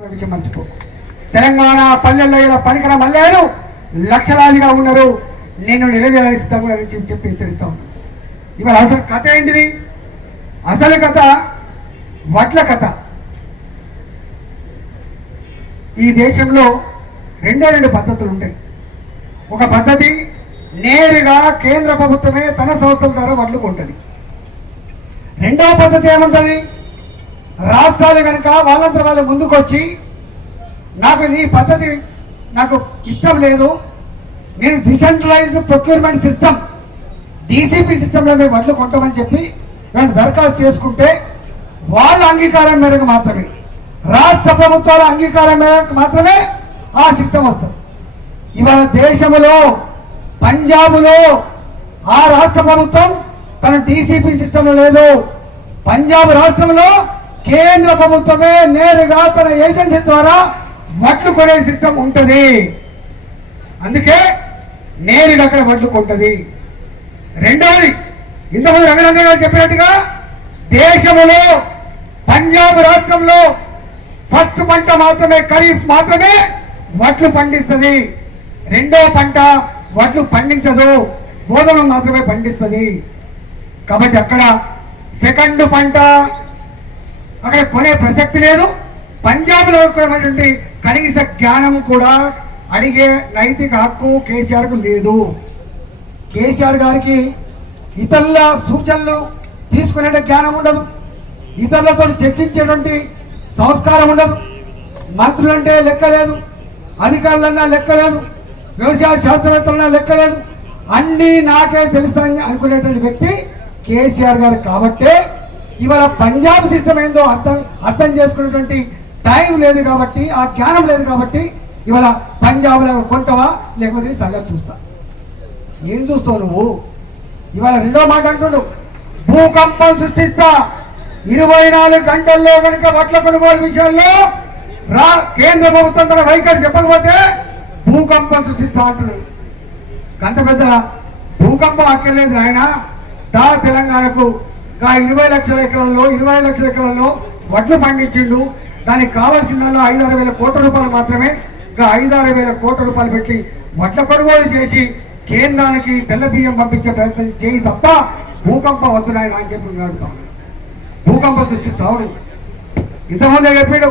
మర్చిపో తెలంగాణ పల్లెల్లో ఇలా పనికిర మల్లారు లక్షలాదిగా ఉన్నారు. నేను నిలదీస్తా కూడా చెప్పి హెచ్చరిస్తా ఉన్నాను ఇవాళ అసలు కథ ఏంటిది? అసలు కథ వడ్ల కథ. ఈ దేశంలో రెండే రెండు పద్ధతులు ఉంటాయి. ఒక పద్ధతి నేరుగా కేంద్ర ప్రభుత్వమే తన సంస్థల ద్వారా వడ్లు కొంటుంది. రెండవ పద్ధతి ఏమంటది? రాష్ట్రాలు కనుక వాళ్ళంతా వాళ్ళు ముందుకొచ్చి నాకు నీ పద్ధతి నాకు ఇష్టం లేదు. నేను డిసెంట్రలైజ్డ్ ప్రొక్యూర్మెంట్ సిస్టమ్ డీసీపీ సిస్టంలో మేము వడ్లు కొంటామని చెప్పి నేను దరఖాస్తు చేసుకుంటే వాళ్ళ అంగీకారం మేరకు మాత్రమే రాష్ట్ర ప్రభుత్వాల అంగీకారం మేరకు మాత్రమే ఆ సిస్టమ్ వస్తుంది. ఇవాళ దేశంలో పంజాబులో ఆ రాష్ట్ర ప్రభుత్వం తన డీసీపీ సిస్టమ్ లేదు. పంజాబ్ రాష్ట్రంలో కేంద్ర ప్రభుత్వమే నేరుగా తన ఏజెన్సీ ద్వారా వడ్లు కొనే సిస్టమ్ ఉంటుంది. అందుకే నేరుగా అక్కడ వడ్లు కొంటది. రెండవది ఇంతకుముందు రంగరంగ గారు చెప్పినట్టుగా దేశంలో పంజాబ్ రాష్ట్రంలో ఫస్ట్ పంట మాత్రమే ఖరీఫ్ మాత్రమే వడ్లు పండిస్తుంది. రెండో పంట వడ్లు పండించదు గోధుమ మాత్రమే పండిస్తుంది. కాబట్టి అక్కడ సెకండ్ పంట అక్కడ కొనే ప్రసక్తి లేదు. పంజాబ్లో ఉన్నటువంటి కనీస జ్ఞానం కూడా అడిగే నైతిక హక్కు కేసీఆర్కు లేదు. కేసీఆర్ గారికి ఇతరుల సూచనలు తీసుకునే జ్ఞానం ఉండదు. ఇతరులతో చర్చించేటువంటి సంస్కారం ఉండదు. మంత్రులంటే లెక్క లేదు. అధికారులన్నా లెక్క లేదు. వ్యవసాయ శాస్త్రవేత్తలన్నా లెక్క లేదు. అన్నీ నాకే తెలుస్తాయని అనుకునేటువంటి వ్యక్తి కేసీఆర్ గారు కాబట్టే ఇవాళ పంజాబ్ సిస్టమ్ ఏందో అర్థం అర్థం చేసుకునేటువంటి టైం లేదు కాబట్టి ఆ జ్ఞానం లేదు కాబట్టి ఇవాళ పంజాబ్లో కొంటవా లేకపోతే నీ సంగతి చూస్తా. ఏం చూస్తావు నువ్వు? ఇవాళ రెండో మాట అంటుండు. భూకంపం సృష్టిస్తా. ఇరవై నాలుగు గంటల్లో కనుక వడ్ల కొనుగోలు విషయంలో రా కేంద్ర ప్రభుత్వం తన వైఖరి చెప్పకపోతే భూకంపం సృష్టిస్తా అంటున్నాడు గంట పెద్ద భూకంపం అక్కర్లేదు ఆయన దా తెలంగాణకు ఆ ఇరవై లక్షల ఎకరాల్లో ఇరవై లక్షల ఎకరాల్లో వడ్లు పండించిండు. దానికి కావాల్సిందల్లా ఐదు ఆరు వేల కోట్ల రూపాయలు మాత్రమే ఇంకా ఐదు ఆరు వేల కోట్ల రూపాయలు పెట్టి వడ్ల కొనుగోలు చేసి కేంద్రానికి తెల్ల బియ్యం పంపించే ప్రయత్నం చేయి తప్ప భూకంపం వద్దు నాయన అని చెప్పి నేను అడుగుతాను భూకంపం సృష్టిస్తావు ఇంతకుముందే చెప్పాడు.